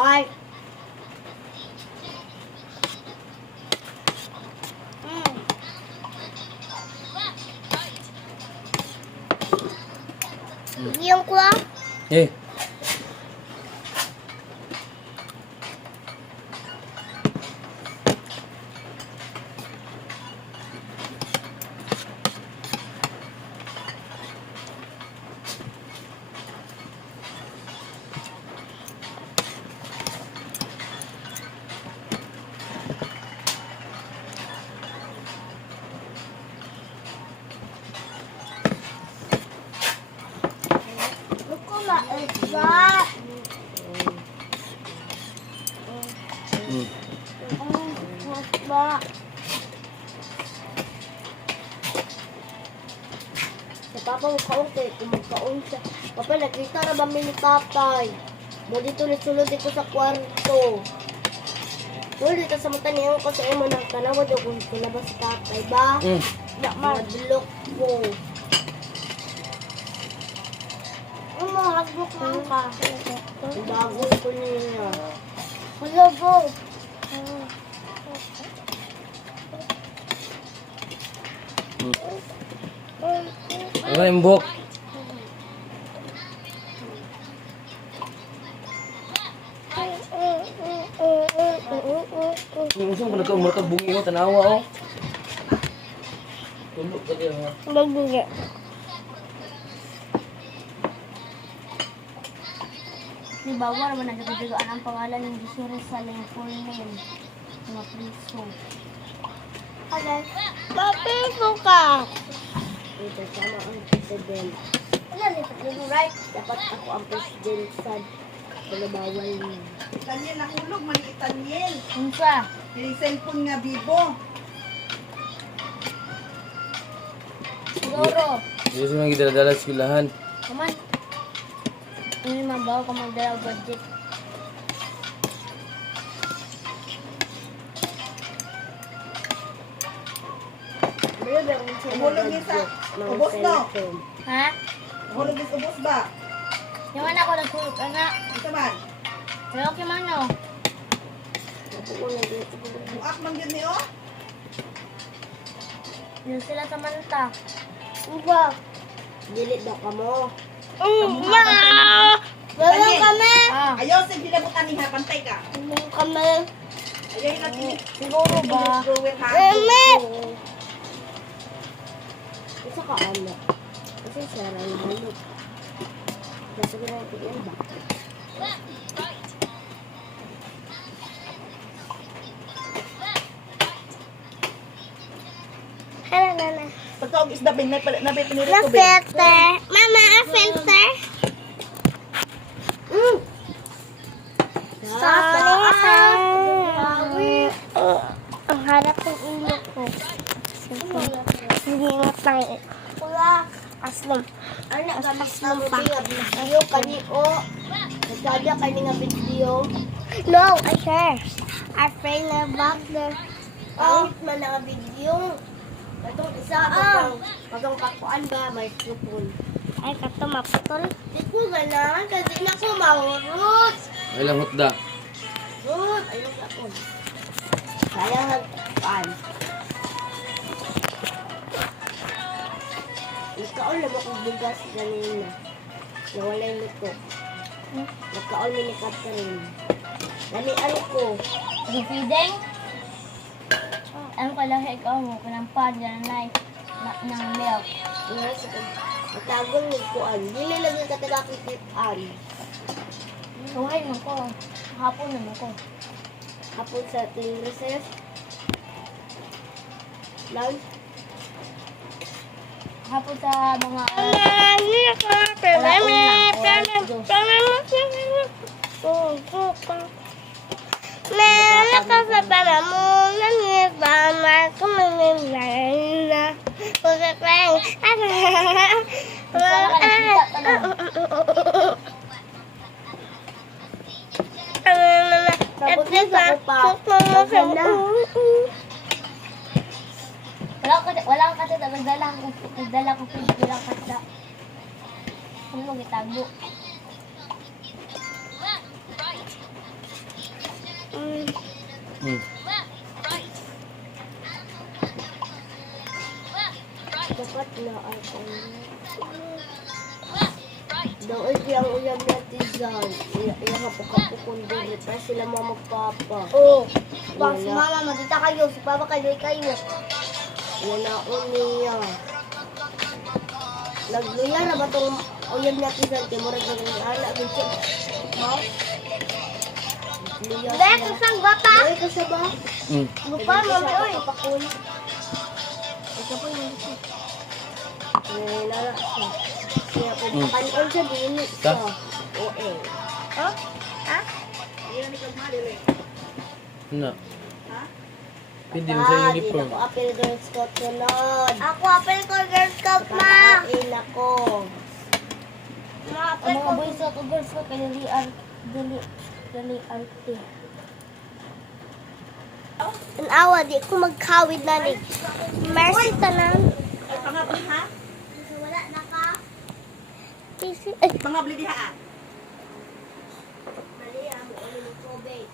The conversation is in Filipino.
Ay. Yung ko. Eh. Ako maisba. Maisba. Sa papa mo kaunti, kung magkaon siya. Papa, nakita na ba ni tatay? Mo dito sulod ko sa kwarto. Mo dito sa mata niya ko sa imo nang tanawad kung kulabas si tatay ba? Madlok ko. Hagbok lang ka. Bago ko niya. Hulog. Ano yung buhok? Yung usong ko bungi ko, tanawa oh. Tulog ka din ha. Magbuga. Di ba, wala naman nagdagaan ang pangalan ng Gisore sa yung full name. Mga priso. Okay. Papiso ka. Ito, sama ang president. Ayan, ito right. Dapat ako ang president sa palabawal niya. Itanyel nahulog man Itanyel. Unsa? Kini cellphone nga Vivo. Siguro. Hindi siya mga gidala-dala sa kilahan. Come on. Ini mambawa ka magdala og budget. Mahulog niya sa ubos no. Ha? Mahulog niya sa ubos ba? Yung anak ko nagsulog anak. Ito man. Pero okay man no. Muak man yun ni oh. Yun sila sa manta. Uba. Dili daw ka mo. Wala kami. Ah, Ayaw sa ginabutan ni pantay ka. Wala kami. Ayaw natin. siguro ba? Screw ha. Mami. Isa ka anak. Kasi siya rin yung halot. Kasi ko na tigil ba? Hala, nana. Pagkaog isda bin may pinili Na ko bin. filter. Mama, a filter. Sorry. Ang harap ng ulo ko. Hindi mo tayo. Wala. Aslam. Anak, gamas na mo nga video kani o. Nagkada kani nga video. No, I share. I pray na back there. Kahit man nga video. Katong isa, katong pakuan ba, may supol. Ay, kato maputol. Di ko ganahan kasi na ko mahurot. Ay lang hotda. Rut, ayun ako. Sayang nagpaan. Nagkaon na akong bugas ganina. Na walay luto. Nagkaon ni Catherine. Lamian ko. Feeding? Ano ka lang ikaw mo, kanang pad yan ng milk. Matagol ni kuan. Dili lagi ka taga-kikitan. Suhay mo ko. Hapon naman ko. Hapon sa ting recess. Lunch. Hapon sa mga... Wala ka kasi nagdala ko food, wala ka sa... Ano mo gitago? Hmm. Dapat na ako. Daw ay ang ulam natin dyan. Iya nga pagkapukon din. Para sila mamagpapa. Oh, bang si Wala. mama, magkita kayo. Si papa kayo. Yan na uniya. Nagluya na ba itong ulam natin dyan? Timurag na ng anak. Ha? Luya Dek, siya. isang bata. Ay, kasi ba? Hmm. Lupa, mami, oy. Pakul. Ito po yung nala siya. Kaya po, kanon siya din siya. Oo. Oh? Ha? Ayan ni Kagmadili. Na. Ha? Pwede mo sa Dito uniform. ko apel Girl Scout sunod. Ako, apel ko, Girl Scout, ma. Kakain ako. Ma, Ang apel ko. mga boys ko, girls ko, kay dali arte. Ang awa, di ko magkawid na ni. Mercy tanan. Ay, pangabli ha? Wala na ka. Ay, Pangabli diha ah. Mali ang ulo ng tubig.